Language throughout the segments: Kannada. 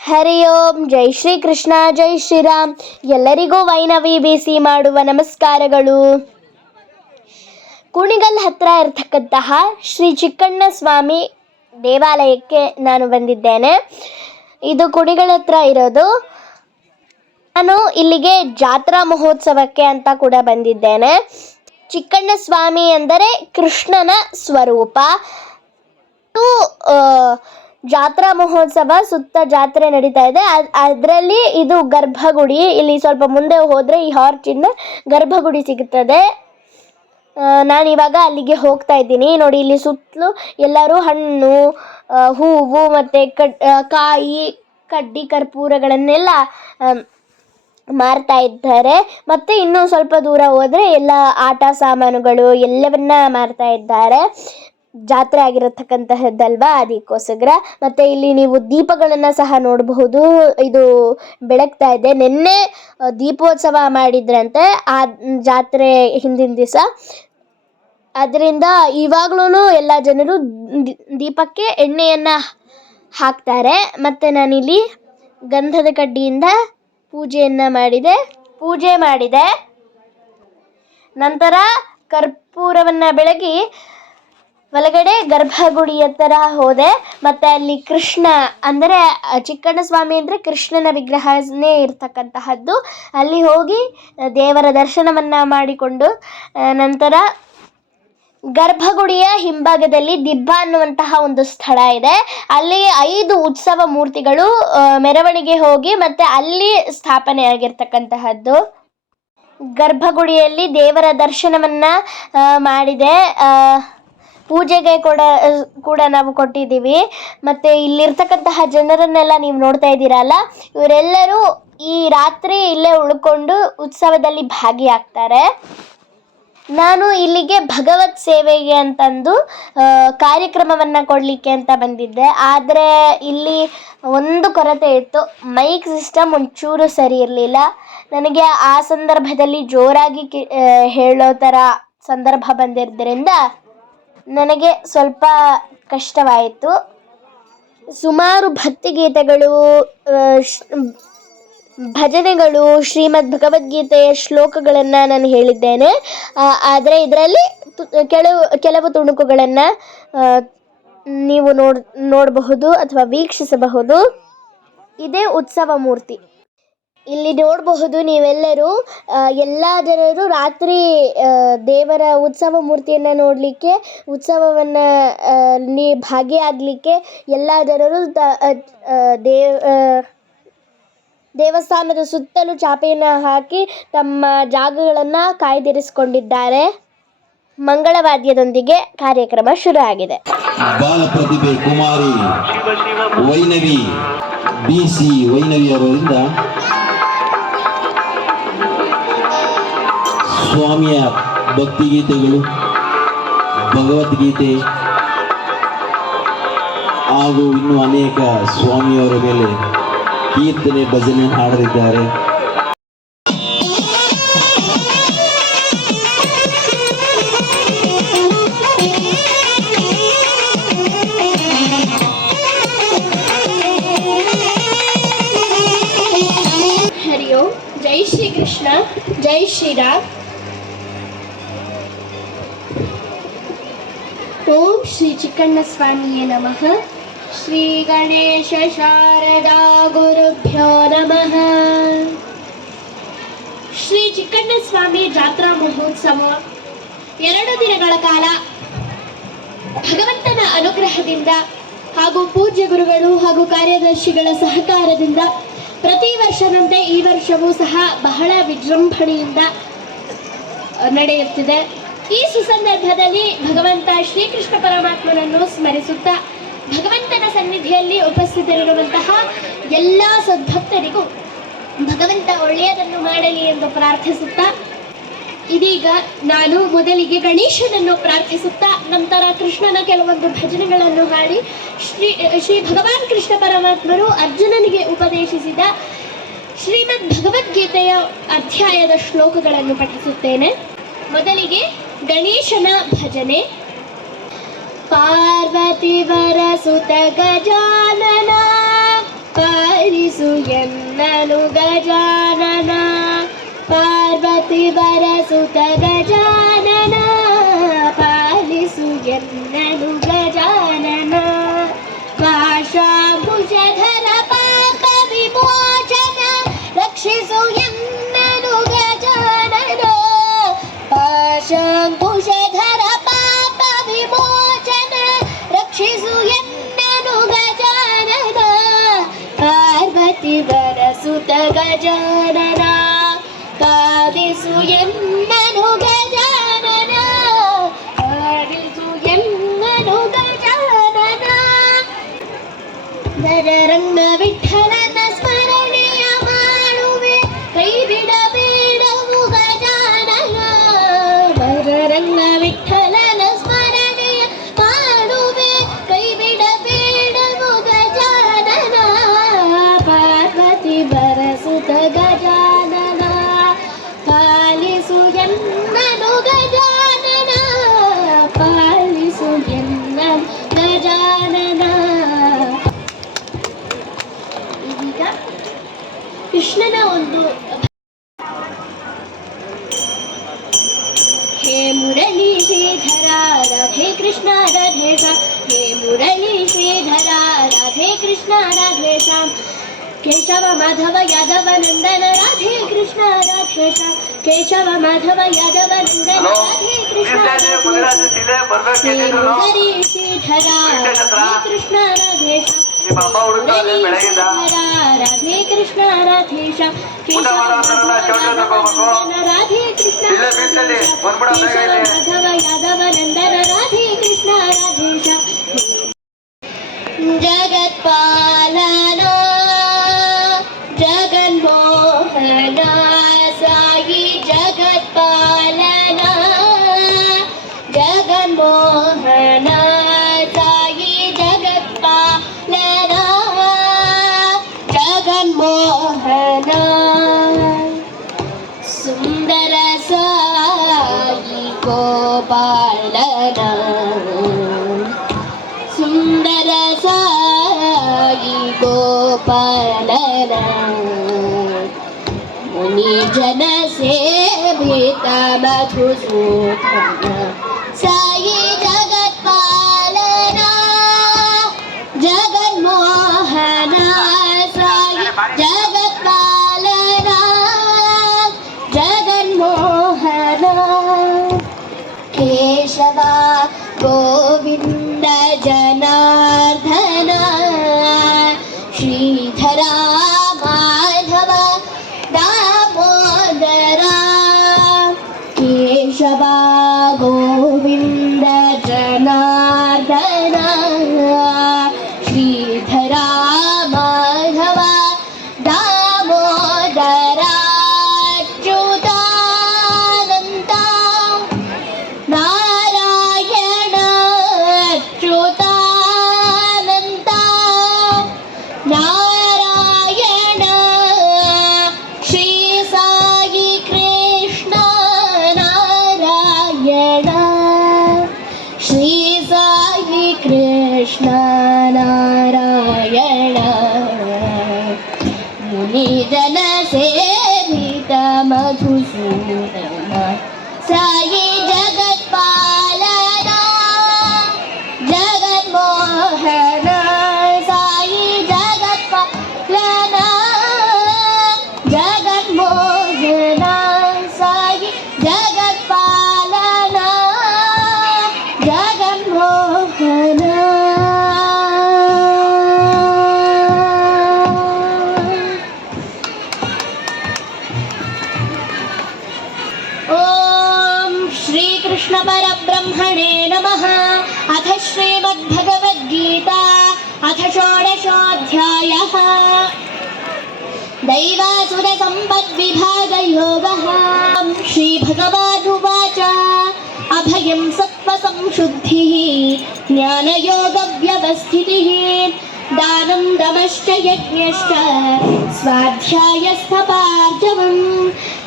ಹರಿ ಓಂ. ಜೈ ಶ್ರೀ ಕೃಷ್ಣ, ಜೈ ಶ್ರೀರಾಮ್. ಎಲ್ಲರಿಗೂ ವೈನವಿ ಬಿಸಿ ಮಾಡುವ ನಮಸ್ಕಾರಗಳು. ಕುಣಿಗಲ್ ಹತ್ರ ಇರತಕ್ಕಂತಹ ಶ್ರೀ ಚಿಕ್ಕಣ್ಣ ಸ್ವಾಮಿ ದೇವಾಲಯಕ್ಕೆ ನಾನು ಬಂದಿದ್ದೇನೆ. ಇದು ಕುಣಿಗಲ್ ಹತ್ರ ಇರೋದು. ನಾನು ಇಲ್ಲಿಗೆ ಜಾತ್ರಾ ಮಹೋತ್ಸವಕ್ಕೆ ಅಂತ ಕೂಡ ಬಂದಿದ್ದೇನೆ. ಚಿಕ್ಕಣ್ಣ ಸ್ವಾಮಿ ಅಂದರೆ ಕೃಷ್ಣನ ಸ್ವರೂಪ. ಜಾತ್ರಾ ಮಹೋತ್ಸವ, ಸುತ್ತ ಜಾತ್ರೆ ನಡೀತಾ ಇದೆ. ಅದರಲ್ಲಿ ಇದು ಗರ್ಭಗುಡಿ. ಇಲ್ಲಿ ಸ್ವಲ್ಪ ಮುಂದೆ ಹೋದರೆ ಈ ಹಾರ್ಚಿಂದ ಗರ್ಭಗುಡಿ ಸಿಗುತ್ತದೆ. ನಾನಿವಾಗ ಅಲ್ಲಿಗೆ ಹೋಗ್ತಾ ಇದ್ದೀನಿ. ನೋಡಿ, ಇಲ್ಲಿ ಸುತ್ತಲೂ ಎಲ್ಲರೂ ಹಣ್ಣು, ಹೂವು ಮತ್ತು ಕಾಯಿ, ಕಡ್ಡಿ, ಕರ್ಪೂರಗಳನ್ನೆಲ್ಲ ಮಾರ್ತಾ ಇದ್ದಾರೆ. ಮತ್ತು ಇನ್ನೂ ಸ್ವಲ್ಪ ದೂರ ಹೋದರೆ ಎಲ್ಲ ಆಟ ಸಾಮಾನುಗಳು ಎಲ್ಲವನ್ನ ಮಾರ್ತಾ ಇದ್ದಾರೆ. ಜಾತ್ರೆ ಆಗಿರತಕ್ಕಂತಹದ್ದಲ್ವಾ, ಅದಕ್ಕೋಸ್ಕರ. ಮತ್ತು ಇಲ್ಲಿ ನೀವು ದೀಪಗಳನ್ನು ಸಹ ನೋಡಬಹುದು. ಇದು ಬೆಳಗ್ತಾ ಇದೆ. ನಿನ್ನೆ ದೀಪೋತ್ಸವ ಮಾಡಿದ್ರಂತೆ ಆ ಜಾತ್ರೆ ಹಿಂದಿನ ದಿವಸ. ಅದರಿಂದ ಇವಾಗ್ಲೂ ಎಲ್ಲ ಜನರು ದೀಪಕ್ಕೆ ಎಣ್ಣೆಯನ್ನು ಹಾಕ್ತಾರೆ. ಮತ್ತು ನಾನಿಲ್ಲಿ ಗಂಧದ ಕಡ್ಡಿಯಿಂದ ಪೂಜೆ ಮಾಡಿದೆ. ನಂತರ ಕರ್ಪೂರವನ್ನು ಬೆಳಗಿ ಒಳಗಡೆ ಗರ್ಭಗುಡಿ ಹತ್ತಿರ ಹೋದೆ. ಮತ್ತು ಅಲ್ಲಿ ಕೃಷ್ಣ ಅಂದರೆ ಚಿಕ್ಕಣ್ಣ ಸ್ವಾಮಿ ಅಂದರೆ ಕೃಷ್ಣನ ವಿಗ್ರಹನೇ ಇರ್ತಕ್ಕಂತಹದ್ದು. ಅಲ್ಲಿ ಹೋಗಿ ದೇವರ ದರ್ಶನವನ್ನು ಮಾಡಿಕೊಂಡು ನಂತರ ಗರ್ಭಗುಡಿಯ ಹಿಂಭಾಗದಲ್ಲಿ ದಿಬ್ಬ ಅನ್ನುವಂತಹ ಒಂದು ಸ್ಥಳ ಇದೆ. ಅಲ್ಲಿ 5 ಉತ್ಸವ ಮೂರ್ತಿಗಳು ಮೆರವಣಿಗೆ ಹೋಗಿ ಮತ್ತು ಅಲ್ಲಿ ಸ್ಥಾಪನೆ ಆಗಿರ್ತಕ್ಕಂತಹದ್ದು. ಗರ್ಭಗುಡಿಯಲ್ಲಿ ದೇವರ ದರ್ಶನವನ್ನು ಮಾಡಿದೆ. ಪೂಜೆಗೆ ಕೂಡ ನಾವು ಕೊಟ್ಟಿದ್ದೀವಿ. ಮತ್ತು ಇಲ್ಲಿರ್ತಕ್ಕಂತಹ ಜನರನ್ನೆಲ್ಲ ನೀವು ನೋಡ್ತಾ ಇದ್ದೀರಲ್ಲ, ಇವರೆಲ್ಲರೂ ಈ ರಾತ್ರಿ ಇಲ್ಲೇ ಉಳ್ಕೊಂಡು ಉತ್ಸವದಲ್ಲಿ ಭಾಗಿಯಾಗ್ತಾರೆ. ನಾನು ಇಲ್ಲಿಗೆ ಭಗವತ್ ಸೇವೆಗೆ ಅಂತಂದು ಕಾರ್ಯಕ್ರಮವನ್ನು ಕೊಡಲಿಕ್ಕೆ ಅಂತ ಬಂದಿದ್ದೆ. ಆದರೆ ಇಲ್ಲಿ ಒಂದು ಕೊರತೆ ಇತ್ತು. ಮೈಕ್ ಸಿಸ್ಟಮ್ ಒಂಚೂರು ಸರಿ ಇರಲಿಲ್ಲ. ನನಗೆ ಆ ಸಂದರ್ಭದಲ್ಲಿ ಜೋರಾಗಿ ಹೇಳೋ ಥರ ಸಂದರ್ಭ ಬಂದಿದ್ದರಿಂದ ನನಗೆ ಸ್ವಲ್ಪ ಕಷ್ಟವಾಯಿತು. ಸುಮಾರು ಭಕ್ತಿಗೀತೆಗಳು, ಭಜನೆಗಳು, ಶ್ರೀಮದ್ ಭಗವದ್ಗೀತೆಯ ಶ್ಲೋಕಗಳನ್ನು ನಾನು ಹೇಳಿದ್ದೇನೆ. ಆದರೆ ಇದರಲ್ಲಿ ಕೆಲವು ತುಣುಕುಗಳನ್ನು ನೀವು ನೋಡಬಹುದು ಅಥವಾ ವೀಕ್ಷಿಸಬಹುದು. ಇದೇ ಉತ್ಸವ ಮೂರ್ತಿ. ಇಲ್ಲಿ ನೋಡಬಹುದು ನೀವೆಲ್ಲರೂ. ಎಲ್ಲ ಜನರು ರಾತ್ರಿ ದೇವರ ಉತ್ಸವ ಮೂರ್ತಿಯನ್ನು ನೋಡಲಿಕ್ಕೆ, ಉತ್ಸವವನ್ನು ಭಾಗಿಯಾಗಲಿಕ್ಕೆ ಎಲ್ಲ ಜನರು ದೇವಸ್ಥಾನದ ಸುತ್ತಲೂ ಚಾಪೆಯನ್ನು ಹಾಕಿ ತಮ್ಮ ಜಾಗಗಳನ್ನು ಕಾಯ್ದಿರಿಸಿಕೊಂಡಿದ್ದಾರೆ. ಮಂಗಳವಾದ್ಯದೊಂದಿಗೆ ಕಾರ್ಯಕ್ರಮ ಶುರು ಆಗಿದೆ. ಬಾಲ ಪ್ರತಿಭೆ ಕುಮಾರಿ ವೈನವಿ ಬಿಸಿ ಅವರಿಂದ ಸ್ವಾಮಿಯ ಭಕ್ತಿಗೀತೆಗಳು, ಭಗವದ್ಗೀತೆ ಹಾಗೂ ಇನ್ನೂ ಅನೇಕ ಸ್ವಾಮಿಯವರ ಮೇಲೆ ಕೀರ್ತನೆ, ಭಜನೆ ಹಾಡಲಿದ್ದಾರೆ. ಹರಿ ಓಂ. ಜೈ ಶ್ರೀ ಕೃಷ್ಣ, ಜೈ ಶ್ರೀರಾಮ್. ಓಂ ಶ್ರೀ ಚಿಕ್ಕಣ್ಣ ಸ್ವಾಮಿಯೇ ನಮಃ. ಶ್ರೀ ಗಣೇಶ ಶಾರದಾ ಗುರುಭ್ಯೋ ನಮಃ. ಶ್ರೀ ಚಿಕ್ಕಣ್ಣ ಸ್ವಾಮಿ ಜಾತ್ರಾ ಮಹೋತ್ಸವ 2 ದಿನಗಳ ಕಾಲ ಭಗವಂತನ ಅನುಗ್ರಹದಿಂದ ಹಾಗೂ ಪೂಜ್ಯ ಗುರುಗಳು ಹಾಗೂ ಕಾರ್ಯದರ್ಶಿಗಳ ಸಹಕಾರದಿಂದ ಪ್ರತಿ ವರ್ಷದಂತೆ ಈ ವರ್ಷವೂ ಸಹ ಬಹಳ ವಿಜೃಂಭಣೆಯಿಂದ ನಡೆಯುತ್ತಿದೆ. ಈ ಸುಸಂದರ್ಭದಲ್ಲಿ ಭಗವಂತ ಶ್ರೀಕೃಷ್ಣ ಪರಮಾತ್ಮನನ್ನು ಸ್ಮರಿಸುತ್ತಾ ಭಗವಂತನ ಸನ್ನಿಧಿಯಲ್ಲಿ ಉಪಸ್ಥಿತರಿರುವಂತಹ ಎಲ್ಲ ಸದ್ಭಕ್ತರಿಗೂ ಭಗವಂತ ಒಳ್ಳೆಯದನ್ನು ಮಾಡಲಿ ಎಂದು ಪ್ರಾರ್ಥಿಸುತ್ತಾ, ಇದೀಗ ನಾನು ಮೊದಲಿಗೆ ಗಣೇಶನನ್ನು ಪ್ರಾರ್ಥಿಸುತ್ತಾ ನಂತರ ಕೃಷ್ಣನ ಕೆಲವೊಂದು ಭಜನೆಗಳನ್ನು ಹಾಡಿ ಶ್ರೀ ಭಗವಾನ್ ಕೃಷ್ಣ ಪರಮಾತ್ಮರು ಅರ್ಜುನನಿಗೆ ಉಪದೇಶಿಸಿದ ಶ್ರೀಮದ್ ಭಗವದ್ಗೀತೆಯ ಅಧ್ಯಾಯದ ಶ್ಲೋಕಗಳನ್ನು ಪಠಿಸುತ್ತೇನೆ. ಮೊದಲಿಗೆ ಗಣೇಶನ ಭಜನೆ. ಪಾರ್ವತಿ ವರಸುತ ಗಜಾನನ ಪಾರಿ ಪಾಲಿಸು ಎನ್ನನು ಗಜಾನನ ಪಾರ್ವತಿ ಬರಸುತ ಗಜಾನನ ಪಾಲಿಸು ಎನ್ನನು ಗಜಾನನ ಪಾಶಾಂಬುಜಧರ ಪಾಪ ವಿಮೋಚನ ರಕ್ಷಿಸು ಎನ್ನನು ಗಜಾನನ ಪಾಶಾಂಬುಜಧರ ಪಾಪ ವಿಮೋಚನ ರಕ್ಷಿಸು ಎನ್ನನು ಗಜಾನನ ಪಾರ್ವತಿ ಬರಸುತ ಗಜಾನನ ಪಾಲಿಸು ಎನ್ನನು ಗಜಾನನ ಪಾಲಿಸು ಎನ್ನನು ಗಜಾನನ ನರರಂಗ ವಿಠಲನ ಸ್ಮರಣೆಯ ಮಾಡುವೆ ಕೈ ಬಿಡಬೇಡವು ಗಜಾನನ ನರರಂಗ ವಿಠಲನ ಸ್ಮರಣೆಯ ಮಾಡುವೆ ಕೈ ಬಿಡಬೇಡವು ಗಜಾನನ ಪಾರ್ವತಿ ಬರಸುತ ಗಜಾನನ ಪಾಲಿಸು ಎನ್ನನು ಗಜಾನನ ಪಾಲಿಸು ಎನ್ನನು ಗಜಾನನ. ಇದೀಗ ಕೃಷ್ಣನ ಒಂದು ಹೇ ಮುರಳಿ ಶ್ರೀಧರ ರಾಧೆ ಕೃಷ್ಣ ರಾಧೆ ಶ್ಯಾಮ್ ಹೇ ಮುರಳಿ ಶ್ರೀಧರ ರಾಧೆ ಕೃಷ್ಣ ರಾಧೆ ಶ್ಯಾಮ್ ಕೇಶವ ಮಾಧವ ಯಾದವ ನಂದನ ರಾಧೆ ಕೃಷ್ಣ ರಾಧೆ ಶ್ಯಾಮ್ ಕೇಶವ ಮಾಧವ ಯಾದವ ನಂದನ ರಾಧೆ ಕೃಷ್ಣ ರಾಧೆ ಹೇ ಮುರಳಿ ಶ್ರೀಧರ ರಾಧೆ ಕೃಷ್ಣ ರಾಧೆ ಶ್ಯಾಮ್ ರಾಧೆ ಕೃಷ್ಣ ರಾಧೆ ಶ್ಯಾಮ್ ಕೇಶವ ರಾಧೆ ಕೃಷ್ಣ ಮಾಧವ ಯಾದವ ನಂದನ ರಾಧೆ ಕೃಷ್ಣ ರಾಧೆ ಶ್ಯಾಮ್ ಜಗತ್ಪಾಲನ ಜಗನ್ಮೋಹನ ಸಾಯಿ ಜಗತ್ಪಾಲನ ಜಗನ್ಮೋಹನ ಸಾಯಿ ಜಗತ್ಪಾಲನ ಜಗನ್ಮೋಹನ ಸುಂದರ ಸಾಯಿ ಗೋಪಾಲನ ಸುಂದರ ಸಾಯಿ ಗೋಪಾಲನ ಮುನಿ ಜನ ಸೇವಿತ ಮಧುಸೂದನ ಸಾಯಿ ಜಗತ್ಪಾಲನ ಜಗನ್ಮೋಹನ ಸಾಯಿ ಜಗತ್ಪಾಲನ ಜಗನ್ಮೋಹನ ಕೇಶವ ಗೋವಿಂದ ಜನಾರ್ದನ ಶ್ರೀಧರ ಮಾಧವ ದಾಮೋದರ ಕೇಶವ ಗೋವಿಂದ ಜನಾರ್ದನ ಶ್ರೀಧರ ಮಾಧವ ದಾಮೋದರ ಅಚ್ಯುತಾನಂದ ನಾರಾಯಣ ಅಚ್ಯುತಾನಂದ ನಾರಾಯಣ ಶ್ರೀ ಸಾಯಿ ಕೃಷ್ಣ ನಾರಾಯಣ ಶ್ರೀ ಸಾಯಿ ಕೃಷ್ಣ ನಾರಾಯಣ ಮುನಿ ಜನ ಸೇವಿತ ಮಧುಸೂದನ ಸಾಯಿ ಜಗತ್ಪಾಲನ ಜಗನ್ಮೋಹನ ಸಾಯಿ ಜಗತ್ಪಾಲನ ಜಗನ್ಮೋಹನ ಸಾಯಿ ಜಗತ್ಪಾಲನ ಜಗನ್ಮೋಹನ. ಓಂ ಶ್ರೀ ಕೃಷ್ಣ ಪರಬ್ರಹ್ಮಣೇ ನಮಃ. ಅಥ ಶ್ರೀಮದ್ಭಗವದ್ಗೀತಾ ಅಥ ಷೋಡಶೋऽಧ್ಯಾಯः दैवासुर सम्पद्विभागयोगः. श्रीभगवानुवाच अभयं सत्त्वसंशुद्धिः ज्ञानयोगव्यवस्थितिः दानं दमश्च यज्ञश्च स्वाध्यायस्थपार्जवम्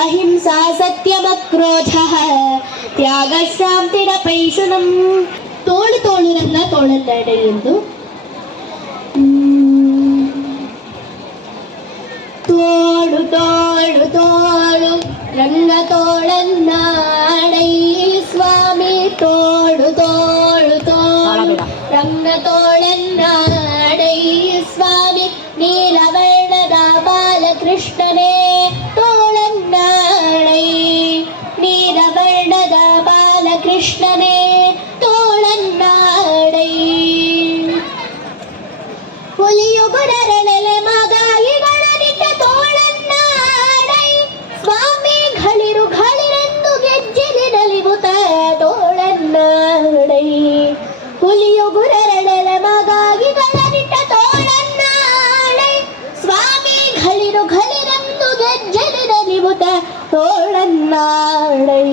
अहिंसा सत्यमक्रोधः ತ್ಯಾಗಶಾಂತಿರಪೈಶುನಂ. ತೋಳು ತೋಳುರಲ್ಲ ತೋಳಲ್ಲಡೆ ಎಂದು ತೋಳು ತೋಳು ತೋಳು ರಂಗ ತೋಳನ್ನಾಡೈ ಸ್ವಾಮಿ ತೋಳು ತೋಳು ತೋಳು ರಂಗ ತೋಳನ್ನಾಡೈ ಸ್ವಾಮಿ ನೀಲವರ್ಣದ ಬಾಲಕೃಷ್ಣನೇ ತೋಳನ್ನಾಡೈ ನೀಲವರ್ಣದ ಬಾಲಕೃಷ್ಣನೇ ತೋಳನ್ನಾಡೈ ಹುಲಿಯುಗುರರಳೆಲೆ ಮಗಾಯಿಗಳ ನಿಟ್ಟ ತೋಳನ್ನಾಡೈ ಸ್ವಾಮಿ ಘಳಿರು ಘಳಿರೆಂದು ಗೆಜ್ಜೆಲಿ ನಲಿವುತ ತೋಳನ್ನಾಡೈ ಹುಲಿಯುಗುರರಳೆಲೆ ಮಗಾಯಿಗಳ ನಿಟ್ಟ ತೋಳನ್ನಾಡೈ ಸ್ವಾಮಿ ಘಳಿರು ಘಳಿರೆಂದು ಗೆಜ್ಜೆಲಿ ನಲಿವುತ ತೋಳನ್ನಾಡೈ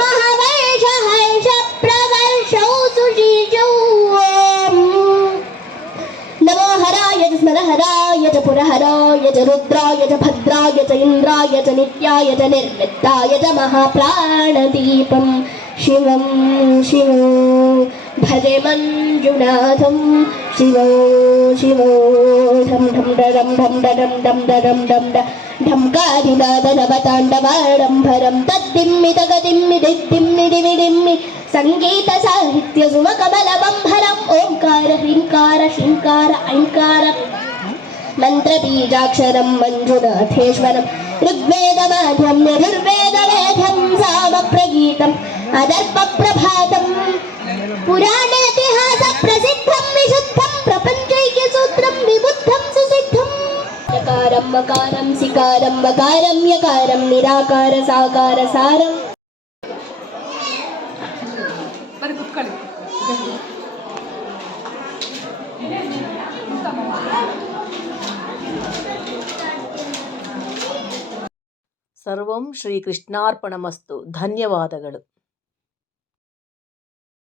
ಮಹಾವರ್ಷ ಹರ್ಷ ಪ್ರವರ್ಷೌ ಸುಶೀಜೌ नमो हराय च स्मरहराय च पुरहराय च रुद्राय च भद्राय च इन्द्राय च नित्याय च निर्मिताय च महाप्राणदीपं शिवं शिवो भजे मञ्जुनाथं शिवो शिवो ढं ढं डं ढं डं डं डं डं ढंकाधिनादनवताण्डवाडम्बरं तद्दिम्मि तगदिम्मि दिद्दिम्मि दिमि दिम्मि संगीत साहित्य सुमकमलबंभरं ओंकार ह्रींकार श्रींकार ऐंकार मंत्रबीजाक्षरं मंजुनाथेश्वरं ऋग्वेदमाध्यं यजुर्वेदवेद्यं सामप्रगीतम् अदर्पप्रभातं पुराणेतिहास प्रसिद्धं विशुद्धं प्रपञ्चैक्यसूत्रं विबुद्धं सुसिद्धं यकारं मकारं सिकारं मकारं यकारं निराकार साकार सारं ಬರೀ ಕುತ್ಕೊಳ್ಳಿ. ಸರ್ವಂ ಶ್ರೀಕೃಷ್ಣಾರ್ಪಣಮಸ್ತು. ಧನ್ಯವಾದಗಳು.